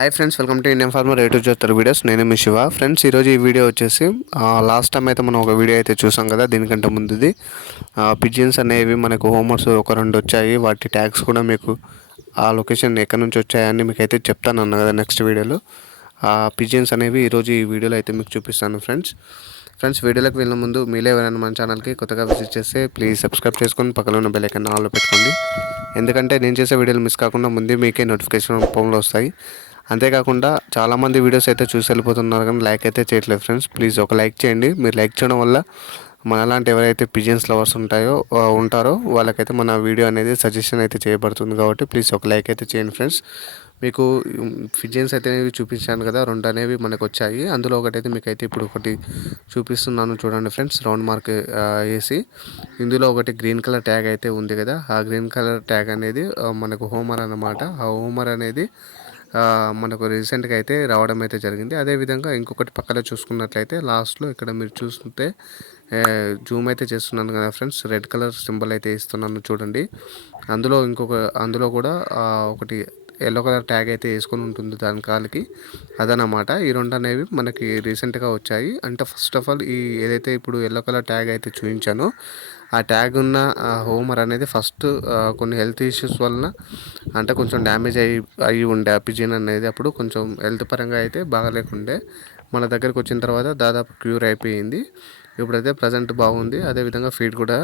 Hi friends welcome to Indian farmer rate చూస్తారు videos నేను మీ శివ. ఫ్రెండ్స్ ఈరోజు ఈ వీడియో వచ్చేసి లాస్ట్ టైం అయితే మనం ఒక వీడియో అయితే చూసాం కదా దీనికంటే ముందుది. పిజియన్స్ అనేవి మనకు హోంవర్క్స్ ఒక రెండు వచ్చాయి. వాటి ట్యాగ్స్ కూడా మీకు ఆ లొకేషన్ ఎక్కడి నుంచి వచ్చాయని మీకు అయితే చెప్తాను అన్న కదా నెక్స్ట్ వీడియోలో ఆ పిజియన్స్ అనేవి ఈరోజు ఈ వీడియోలో అయితే మీకు చూపిస్తాను ఫ్రెండ్స్ ఫ్రెండ్స్ వీడియోలోకి వెళ్ళిన ముందు మీలో ఎవరైనా మన ఛానల్కి కొత్తగా విజిట్ చేస్తే ప్లీజ్ సబ్స్క్రైబ్ చేసుకొని పక్కన ఉన్న బెల్ ఐకన్ ఆన్లో పెట్టుకోండి. ఎందుకంటే నేను చేసే వీడియోలు మిస్ కాకుండా ముందే మీకే నోటిఫికేషన్ రూపంలో వస్తాయి. అంతేకాకుండా చాలామంది వీడియోస్ అయితే చూసి వెళ్ళిపోతున్నారు కానీ లైక్ అయితే చేయట్లేదు ఫ్రెండ్స్. ప్లీజ్ ఒక లైక్ చేయండి. మీరు లైక్ చేయడం వల్ల మనలాంటి ఎవరైతే పిజియన్స్ లవర్స్ ఉంటాయో ఉంటారో వాళ్ళకైతే మన వీడియో అనేది సజెషన్ అయితే చేయబడుతుంది కాబట్టి ప్లీజ్ ఒక లైక్ అయితే చేయండి ఫ్రెండ్స్. మీకు పిజియన్స్ అయితే చూపించాను కదా రెండు అనేవి మనకు వచ్చాయి. అందులో ఒకటైతే మీకైతే మీకు అయితే ఇప్పుడు ఒకటి చూపిస్తున్నాను చూడండి ఫ్రెండ్స్ రౌండ్ మార్క్ వేసి. ఇందులో ఒకటి గ్రీన్ కలర్ ట్యాగ్ అయితే ఉంది కదా ఆ గ్రీన్ కలర్ ట్యాగ్ అనేది మనకు హోమర్ అన్నమాట. ఆ హోమర్ అనేది మనకు రీసెంట్గా అయితే రావడం అయితే జరిగింది అదేవిధంగా ఇంకొకటి పక్కన చూసుకున్నట్లయితే లాస్ట్లో ఇక్కడ మీరు చూస్తుంటే జూమ్ అయితే చేస్తున్నాను కదా ఫ్రెండ్స్ రెడ్ కలర్ సింబల్ అయితే ఇస్తున్నాను చూడండి. అందులో ఇంకొక అందులో కూడా ఒకటి ఎల్లో కలర్ ట్యాగ్ అయితే వేసుకొని ఉంటుంది దాని కాలికి. అదనమాట ఈ రెండు అనేవి మనకి రీసెంట్గా వచ్చాయి. అంటే ఫస్ట్ ఆఫ్ ఆల్ ఈ ఏదైతే ఇప్పుడు ఎల్లో కలర్ ట్యాగ్ అయితే చూపించానో ఆ ట్యాగ్ ఉన్న హోమర్ అనేది ఫస్ట్ కొన్ని హెల్త్ ఇష్యూస్ వలన అంటే కొంచెం డ్యామేజ్ అయ్యి అయ్యి ఉండే ఆ పిజిన్ అనేది అప్పుడు కొంచెం హెల్త్ పరంగా అయితే బాగాలేకుండే. మన దగ్గరకు వచ్చిన తర్వాత దాదాపు క్యూర్ అయిపోయింది. ఇప్పుడైతే ప్రజెంట్ బాగుంది. అదేవిధంగా ఫీడ్ కూడా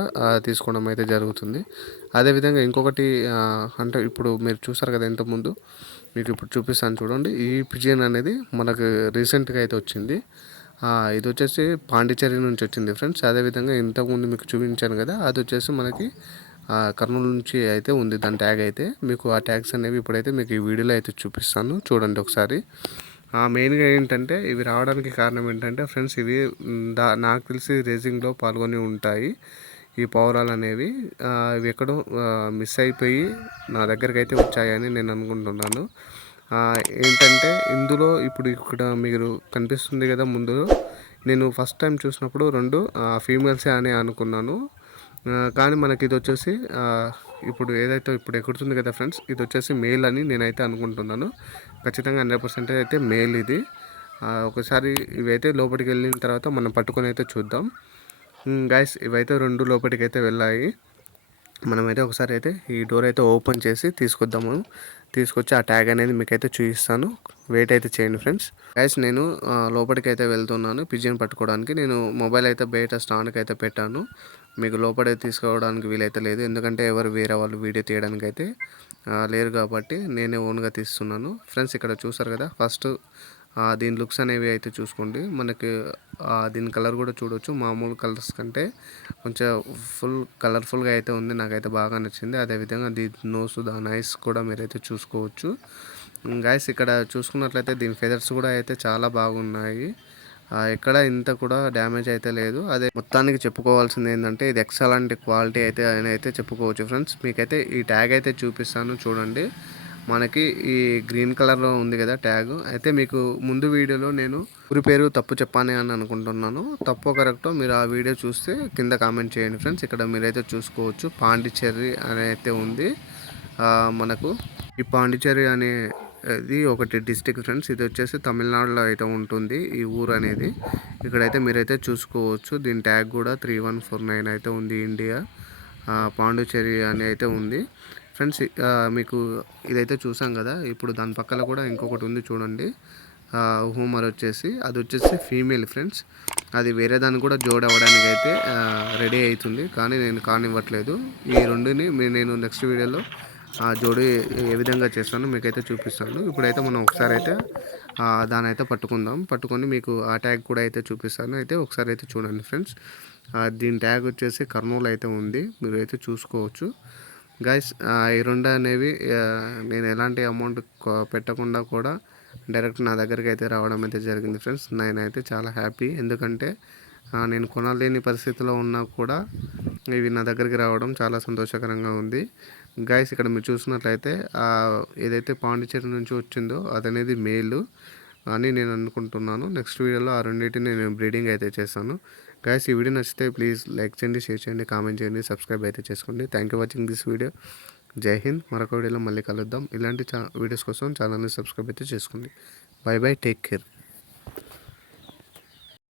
తీసుకోవడం అయితే జరుగుతుంది. అదేవిధంగా ఇంకొకటి అంటే ఇప్పుడు మీరు చూసారు కదా ఇంతకుముందు మీకు ఇప్పుడు చూపిస్తాను చూడండి. ఈ పిజియన్ అనేది మనకు రీసెంట్గా అయితే వచ్చింది. ఇది వచ్చేసి పాండిచేరి నుంచి వచ్చింది ఫ్రెండ్స్. అదేవిధంగా ఇంతకుముందు మీకు చూపించాను కదా అది వచ్చేసి మనకి కర్నూలు నుంచి అయితే ఉంది దాని ట్యాగ్ అయితే. మీకు ఆ ట్యాగ్స్ అనేవి ఇప్పుడైతే మీకు ఈ వీడియోలో అయితే చూపిస్తాను. చూడండి ఒకసారి. మెయిన్గా ఏంటంటే ఇవి రావడానికి కారణం ఏంటంటే ఫ్రెండ్స్ ఇవి దా నాకు తెలిసి రేసింగ్లో పాల్గొని ఉంటాయి ఈ పౌరాలు అనేవి. ఇవి ఎక్కడో మిస్ అయిపోయి నా దగ్గరికి అయితే వచ్చాయని నేను అనుకుంటున్నాను. ఏంటంటే ఇందులో ఇప్పుడు ఇక్కడ మీరు కనిపిస్తుంది కదా ముందు. నేను ఫస్ట్ టైం చూసినప్పుడు రెండు ఫీమేల్సే అని అనుకున్నాను. కానీ మనకి ఇది వచ్చేసి ఇప్పుడు ఏదైతే ఇప్పుడు ఎగురుతుంది కదా ఫ్రెండ్స్ ఇది వచ్చేసి మేల్ అని నేనైతే అనుకుంటున్నాను. ఖచ్చితంగా హండ్రెడ్ పర్సెంటేజ్ అయితే మేల్ ఇది. ఒకసారి ఇవైతే లోపలికి వెళ్ళిన తర్వాత మనం పట్టుకొని అయితే చూద్దాం. గైస్ ఇవైతే రెండు లోపలికి అయితే వెళ్ళాయి. మనమైతే ఒకసారి అయితే ఈ డోర్ అయితే ఓపెన్ చేసి తీసుకొద్దాము. తీసుకొచ్చి ఆ ట్యాగ్ అనేది మీకైతే చూపిస్తాను. వెయిట్ అయితే చేయండి ఫ్రెండ్స్. గైస్ నేను లోపలికి అయితే వెళ్తున్నాను పిజియన్ పట్టుకోవడానికి. నేను మొబైల్ అయితే బయట స్టాండ్కి అయితే పెట్టాను. మీకు లోపడే తీసుకోవడానికి వీలైతే లేదు. ఎందుకంటే ఎవరు వేరే వాళ్ళు వీడియో తీయడానికి అయితే లేరు కాబట్టి నేనే ఓన్గా తీస్తున్నాను. ఫ్రెండ్స్ ఇక్కడ చూసారు కదా ఫస్ట్ దీని లుక్స్ అనేవి అయితే చూసుకోండి. మనకి దీని కలర్ కూడా చూడవచ్చు మామూలు కలర్స్ కంటే కొంచెం ఫుల్ కలర్ఫుల్గా అయితే ఉంది. నాకైతే బాగా నచ్చింది. అదేవిధంగా దీని నోస్ దాని ఐస్ కూడా మీరైతే చూసుకోవచ్చు. గాయస్ ఇక్కడ చూసుకున్నట్లయితే దీని ఫెదర్స్ కూడా అయితే చాలా బాగున్నాయి. ఎక్కడ ఇంత కూడా డ్యామేజ్ అయితే లేదు. అదే మొత్తానికి చెప్పుకోవాల్సింది ఏంటంటే ఇది ఎక్సలెంట్ క్వాలిటీ అయితే అని అయితే చెప్పుకోవచ్చు ఫ్రెండ్స్. మీకైతే ఈ ట్యాగ్ అయితే చూపిస్తాను చూడండి. మనకి ఈ గ్రీన్ కలర్లో ఉంది కదా ట్యాగ్. అయితే మీకు ముందు వీడియోలో నేను ఊరి పేరు తప్పు చెప్పాను అని అనుకుంటున్నాను. తప్పు కరెక్టో మీరు ఆ వీడియో చూస్తే కింద కామెంట్ చేయండి ఫ్రెండ్స్. ఇక్కడ మీరైతే చూసుకోవచ్చు. పాండిచ్చేరి అని అయితే ఉంది. మనకు ఈ పాండిచ్చేరి అనే ఇది ఒకటి డిస్టిక్ ఫ్రెండ్స్. ఇది వచ్చేసి తమిళనాడులో అయితే ఉంటుంది. ఈ ఊరు అనేది ఇక్కడైతే మీరైతే చూసుకోవచ్చు. దీని ట్యాగ్ కూడా త్రీ వన్ ఫోర్ నైన్ అయితే ఉంది ఇండియా. పాండుచేరి అని అయితే ఉంది. ఫ్రెండ్స్ మీకు ఇదైతే చూసాం కదా. ఇప్పుడు దాని పక్కన కూడా ఇంకొకటి ఉంది చూడండి. హూమర్ వచ్చేసి. అది వచ్చేసి ఫీమేల్ ఫ్రెండ్స్. అది వేరే దాన్ని కూడా జోడవడానికి అయితే రెడీ అవుతుంది. కానీ నేను కానివ్వట్లేదు. ఈ రెండుని నేను నెక్స్ట్ వీడియోలో ఆ జోడి ఏ విధంగా చేస్తానో మీకైతే చూపిస్తాను. ఇప్పుడైతే మనం ఒకసారి అయితే దాని అయితే పట్టుకుందాం. పట్టుకొని మీకు ఆ ట్యాగ్ కూడా అయితే చూపిస్తాను. అయితే ఒకసారి అయితే చూడండి ఫ్రెండ్స్. దీని ట్యాగ్ వచ్చేసి కర్నూలు అయితే ఉంది. మీరు అయితే చూసుకోవచ్చు. గైస్ ఈ రెండు అనేవి నేను ఎలాంటి అమౌంట్ పెట్టకుండా కూడా డైరెక్ట్ నా దగ్గరికి అయితే రావడం అయితే జరిగింది ఫ్రెండ్స్. నేనైతే చాలా హ్యాపీ. ఎందుకంటే నేను కొనలేని పరిస్థితిలో ఉన్నా కూడా ఇవి నా దగ్గరికి రావడం చాలా సంతోషకరంగా ఉంది. గాయస్ ఇక్కడ మీరు చూసినట్లయితే ఏదైతే పాండిచేరి నుంచి వచ్చిందో అదనేది మేలు అని నేను అనుకుంటున్నాను. నెక్స్ట్ వీడియోలో ఆ రెండింటిని నేను బ్రీడింగ్ అయితే చేస్తాను. గాయస్ ఈ వీడియో నచ్చితే ప్లీజ్ లైక్ చేయండి షేర్ చేయండి కామెంట్ చేయండి సబ్స్క్రైబ్ అయితే చేసుకోండి. Thank you watching this video జై హింద్ మరొక వీడియోలో మళ్ళీ కలుద్దాం. ఇలాంటి చా వీడియోస్ కోసం ఛానల్ని సబ్స్క్రైబ్ అయితే చేసుకోండి. By bye take care